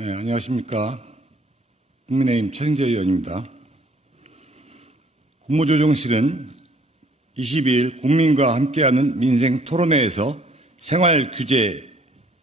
안녕하십니까. 국민의힘 최승재 의원입니다. 국무조정실은 22일 국민과 함께하는 민생 토론회에서 생활규제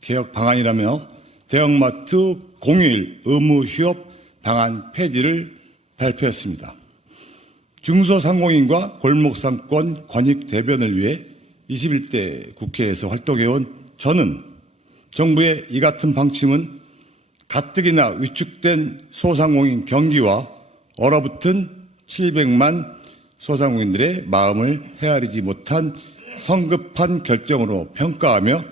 개혁 방안이라며 대형마트 공휴일 의무 휴업 방안 폐지를 발표했습니다. 중소상공인과 골목상권 권익 대변을 위해 21대 국회에서 활동해온 저는 정부의 이 같은 방침은 가뜩이나 위축된 소상공인 경기와 얼어붙은 700만 소상공인들의 마음을 헤아리지 못한 성급한 결정으로 평가하며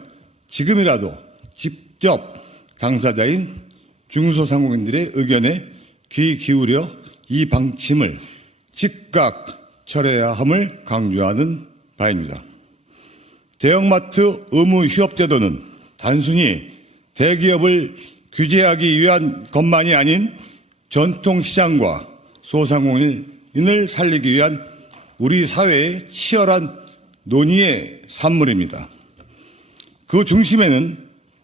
지금이라도 직접 당사자인 중소상공인들의 의견에 귀 기울여 이 방침을 즉각 철회해야 함을 강조하는 바입니다. 대형마트 의무 휴업 제도는 단순히 대기업을 규제하기 위한 것만이 아닌 전통시장과 소상공인을 살리기 위한 우리 사회의 치열한 논의의 산물입니다. 그 중심에는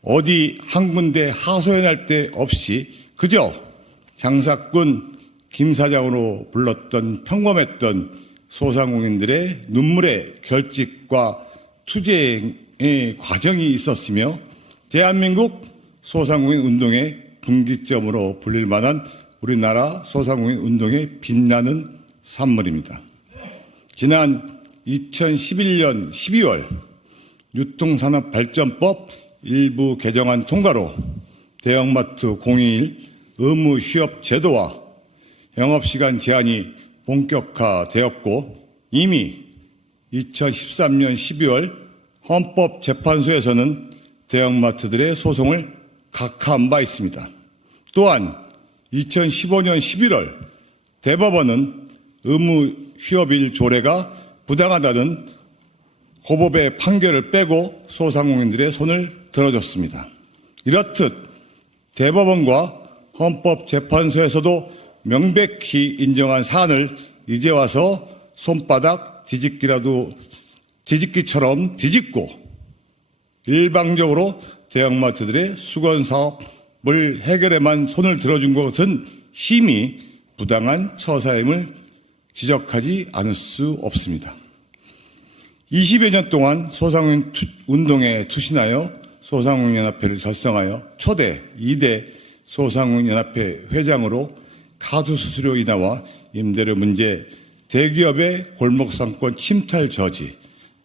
어디 한 군데 하소연할 데 없이 그저 장사꾼 김 사장으로 불렀던 평범했던 소상공인들의 눈물의 결집과 투쟁의 과정이 있었으며 대한민국 소상공인 운동의 분기점으로 불릴 만한 우리나라 소상공인 운동의 빛나는 산물입니다. 지난 2011년 12월 유통산업발전법 일부 개정안 통과로 대형마트 공휴일 의무 휴업 제도와 영업시간 제한이 본격화되었고 이미 2013년 12월 헌법재판소에서는 대형마트들의 소송을 각하한 바 있습니다. 또한 2015년 11월 대법원은 의무 휴업일 조례가 부당하다는 고법의 판결을 빼고 소상공인들의 손을 들어줬습니다. 이렇듯 대법원과 헌법재판소에서도 명백히 인정한 사안을 이제 와서 손바닥 뒤집기처럼 뒤집고 일방적으로 대형마트들의 수건사업을 해결에만 손을 들어준 것은 심히 부당한 처사임을 지적하지 않을 수 없습니다. 20여 년 동안 소상공인 운동에 투신하여 소상공인연합회를 결성하여 초대 2대 소상공인연합회 회장으로 가수수수료 인하와 임대료 문제, 대기업의 골목상권 침탈 저지,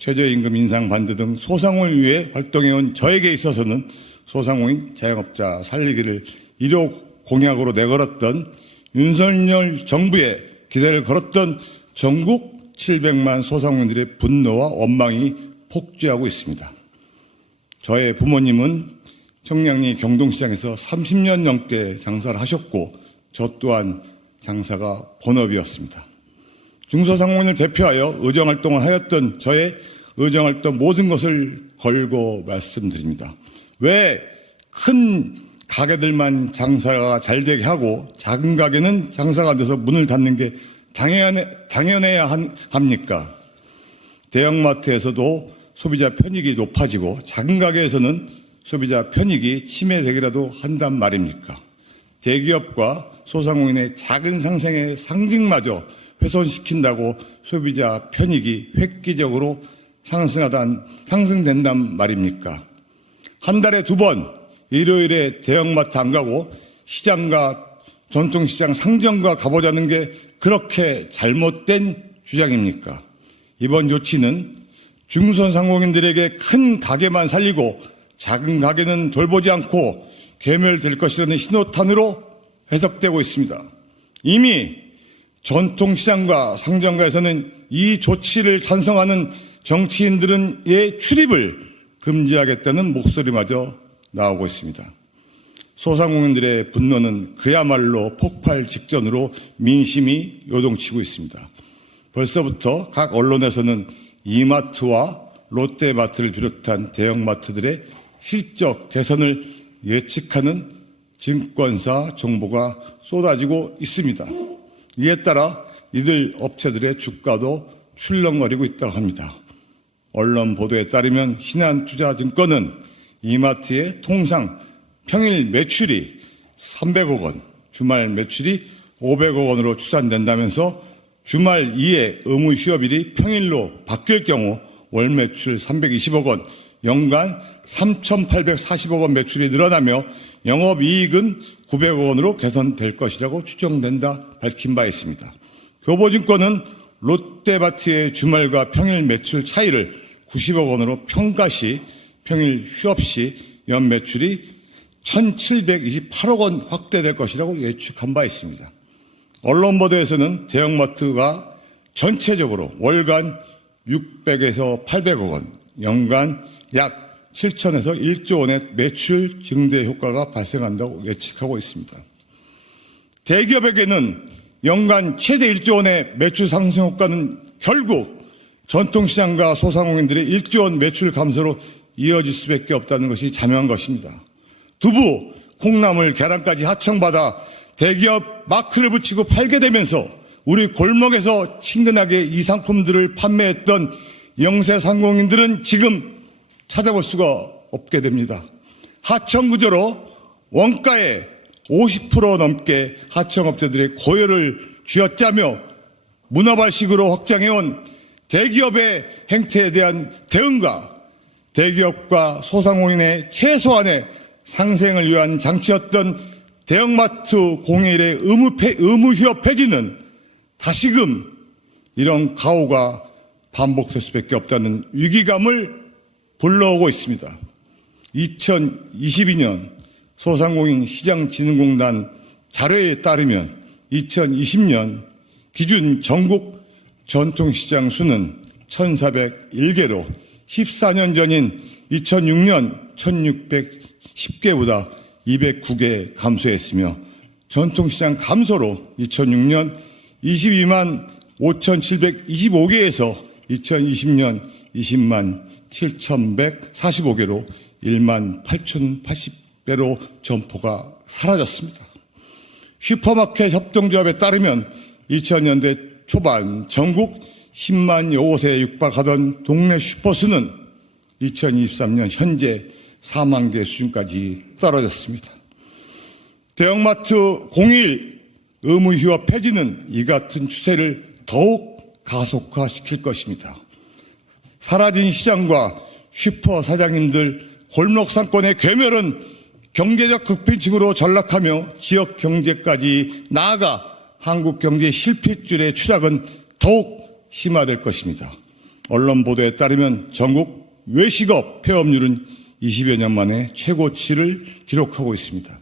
최저임금 인상 반대 등 소상공인을 위해 활동해온 저에게 있어서는 소상공인 자영업자 살리기를 1호 공약으로 내걸었던 윤석열 정부의 기대를 걸었던 전국 700만 소상공인들의 분노와 원망이 폭주하고 있습니다. 저의 부모님은 청량리 경동시장에서 30년 넘게 장사를 하셨고 저 또한 장사가 본업이었습니다. 중소상공인을 대표하여 의정활동을 하였던 저의 의정활동 모든 것을 걸고 말씀드립니다. 왜 큰 가게들만 장사가 잘 되게 하고 작은 가게는 장사가 안 돼서 문을 닫는 게 당연해야 합니까? 대형마트에서도 소비자 편익이 높아지고 작은 가게에서는 소비자 편익이 침해되기라도 한단 말입니까? 대기업과 소상공인의 작은 상생의 상징마저 훼손시킨다고 소비자 편익이 획기적으로 상승된단 말입니까? 한 달에 2번 일요일에 대형마트 안 가고 시장과 전통시장 상점과 가보자는 게 그렇게 잘못된 주장입니까? 이번 조치는 중소상공인들에게 큰 가게만 살리고 작은 가게는 돌보지 않고 괴멸될 것이라는 신호탄으로 해석되고 있습니다. 이미 전통시장과 상점가에서는 이 조치를 찬성하는 정치인들의 출입을 금지하겠다는 목소리마저 나오고 있습니다. 소상공인들의 분노는 그야말로 폭발 직전으로 민심이 요동치고 있습니다. 벌써부터 각 언론에서는 이마트와 롯데마트를 비롯한 대형마트들의 실적 개선을 예측하는 증권사 정보가 쏟아지고 있습니다. 이에 따라 이들 업체들의 주가도 출렁거리고 있다고 합니다. 언론 보도에 따르면 신한투자증권은 이마트의 통상 평일 매출이 300억 원, 주말 매출이 500억 원으로 추산된다면서 주말 이외 의무 휴업일이 평일로 바뀔 경우 월 매출 320억 원, 연간 3,840억 원 매출이 늘어나며 영업이익은 900억 원으로 개선될 것이라고 추정된다 밝힌 바 있습니다. 교보증권은 롯데마트의 주말과 평일 매출 차이를 90억 원으로 평가 시 평일 휴업 시 연 매출이 1,728억 원 확대될 것이라고 예측한 바 있습니다. 언론 보도에서는 대형마트가 전체적으로 월간 600에서 800억 원, 연간 약 7천에서 1조 원의 매출 증대 효과가 발생한다고 예측하고 있습니다. 대기업에게는 연간 최대 1조 원의 매출 상승 효과는 결국 전통시장과 소상공인들의 1조 원 매출 감소로 이어질 수밖에 없다는 것이 자명한 것입니다. 두부, 콩나물, 계란까지 하청받아 대기업 마크를 붙이고 팔게 되면서 우리 골목에서 친근하게 이 상품들을 판매했던 영세 상공인들은 지금 찾아볼 수가 없게 됩니다. 하청 구조로 원가의 50% 넘게 하청업체들의 고열을 쥐어짜며 문어발식으로 확장해온 대기업의 행태에 대한 대응과 대기업과 소상공인의 최소한의 상생을 위한 장치였던 대형마트 공휴일의 의무 휴업 폐지는 다시금 이런 가오가 반복될 수밖에 없다는 위기감을 불러오고 있습니다. 2022년 소상공인 시장진흥공단 자료에 따르면 2020년 기준 전국 전통시장 수는 1,401개로 14년 전인 2006년 1,610개보다 209개 감소했으며 전통시장 감소로 2006년 22만 5,725개에서 2020년 20만 7,145개로 1만 8,080개로 점포가 사라졌습니다. 슈퍼마켓 협동조합에 따르면 2000년대 초반 전국 10만여 곳에 육박하던 동네 슈퍼수는 2023년 현재 4만 개 수준까지 떨어졌습니다. 대형마트 공휴일 의무 휴업 폐지는 이 같은 추세를 더욱 가속화시킬 것입니다. 사라진 시장과 슈퍼 사장님들 골목 상권의 괴멸은 경제적 극빈층으로 전락하며 지역 경제까지 나아가 한국 경제의 실핏줄의 추락은 더욱 심화될 것입니다. 언론 보도에 따르면 전국 외식업 폐업률은 20여 년 만에 최고치를 기록하고 있습니다.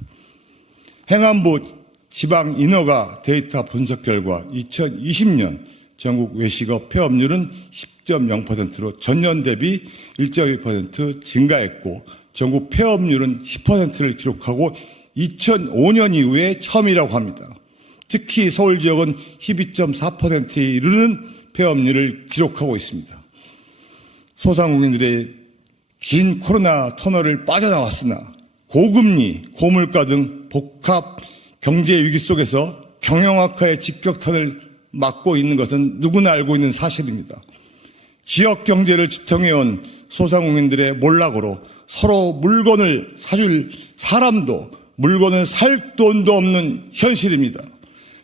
행안부 지방인허가 데이터 분석 결과 2020년 전국 외식업 폐업률은 10.0%로 전년 대비 1.2% 증가했고 전국 폐업률은 10%를 기록하고 2005년 이후에 처음이라고 합니다. 특히 서울 지역은 12.4%에 이르는 폐업률을 기록하고 있습니다. 소상공인들의 긴 코로나 터널을 빠져나왔으나 고금리, 고물가 등 복합 경제 위기 속에서 경영 악화의 직격탄을 맞고 있는 것은 누구나 알고 있는 사실입니다. 지역 경제를 지탱해온 소상공인들의 몰락으로 서로 물건을 사줄 사람도 물건을 살 돈도 없는 현실입니다.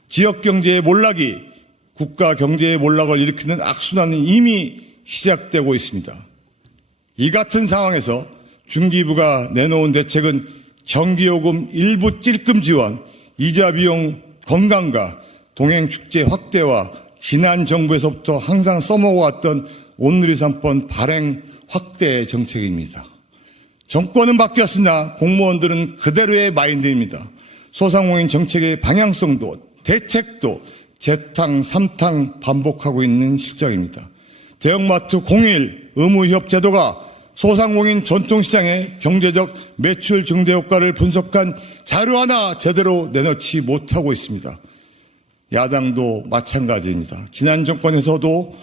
지역 경제의 몰락이 국가 경제의 몰락을 일으키는 악순환은 이미 시작되고 있습니다. 이 같은 상황에서 중기부가 내놓은 대책은 전기요금 일부 찔끔 지원, 이자 비용 건강과 동행축제 확대와 지난 정부에서부터 항상 써먹어왔던 온누리 3번 발행 확대 정책입니다. 정권은 바뀌었으나 공무원들은 그대로의 마인드입니다. 소상공인 정책의 방향성도 대책도 재탕, 삼탕 반복하고 있는 실정입니다. 대형마트 공휴일 의무휴업 제도가 소상공인 전통시장의 경제적 매출 증대 효과를 분석한 자료 하나 제대로 내놓지 못하고 있습니다. 야당도 마찬가지입니다. 지난 정권에서도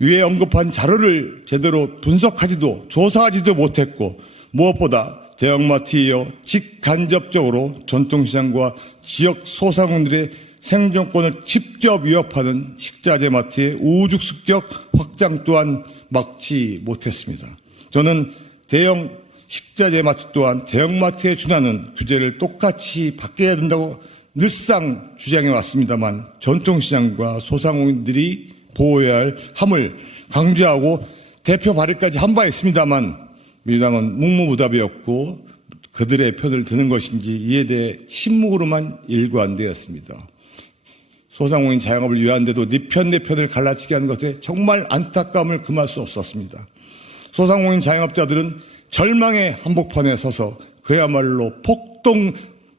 위에 언급한 자료를 제대로 분석하지도 조사하지도 못했고 무엇보다 대형마트에 이어 직간접적으로 전통시장과 지역 소상공인들의 생존권을 직접 위협하는 식자재 마트의 우죽습격 확장 또한 막지 못했습니다. 저는 대형 식자재 마트 또한 대형마트에 준하는 규제를 똑같이 바뀌어야 된다고 늘상 주장해 왔습니다만 전통시장과 소상공인들이 보호해야 할 함을 강조하고 대표 발의까지 한 바 있습니다만 민주당은 묵묵부답이었고 그들의 편을 드는 것인지 이에 대해 침묵으로만 일관되었습니다. 소상공인 자영업을 위한데도 네 편 내 편을 갈라치게 하는 것에 정말 안타까움을 금할 수 없었습니다. 소상공인 자영업자들은 절망의 한복판에 서서 그야말로 폭동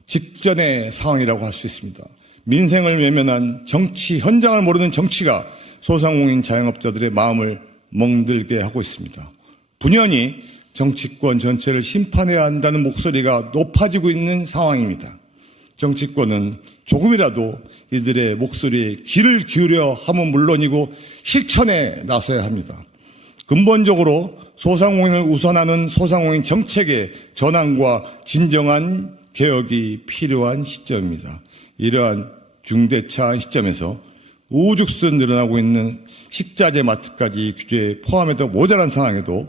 직전의 상황이라고 할 수 있습니다. 민생을 외면한 정치, 현장을 모르는 정치가 소상공인 자영업자들의 마음을 멍들게 하고 있습니다. 분연히 정치권 전체를 심판해야 한다는 목소리가 높아지고 있는 상황입니다. 정치권은 조금이라도 이들의 목소리에 귀를 기울여 함은 물론이고 실천에 나서야 합니다. 근본적으로 소상공인을 우선하는 소상공인 정책의 전환과 진정한 개혁이 필요한 시점입니다. 이러한 중대차한 시점에서 우죽순 늘어나고 있는 식자재 마트까지 규제에 포함해도 모자란 상황에도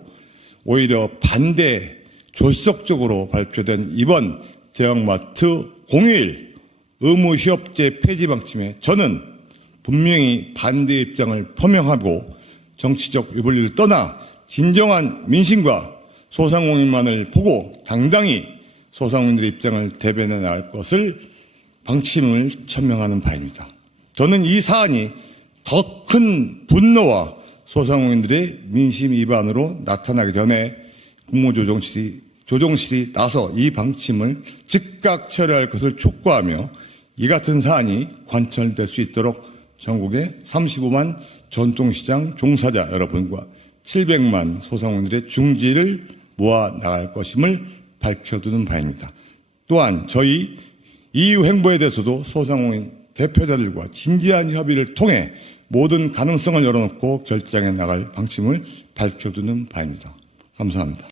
오히려 반대 조직적으로 발표된 이번 대형마트 공휴일 의무휴업제 폐지 방침에 저는 분명히 반대 입장을 표명하고 정치적 유불리를 떠나 진정한 민심과 소상공인만을 보고 당당히 소상공인들의 입장을 대변해 나갈 것을 방침을 천명하는 바입니다. 저는 이 사안이 더 큰 분노와 소상공인들의 민심 위반으로 나타나기 전에 국무조정실이 나서 이 방침을 즉각 철회할 것을 촉구하며 이 같은 사안이 관철될 수 있도록 전국의 35만 전통시장 종사자 여러분과 700만 소상공인들의 중지를 모아 나갈 것임을 밝혀두는 바입니다. 또한 저희 이후 행보에 대해서도 소상공인 대표자들과 진지한 협의를 통해 모든 가능성을 열어놓고 결정해 나갈 방침을 밝혀두는 바입니다. 감사합니다.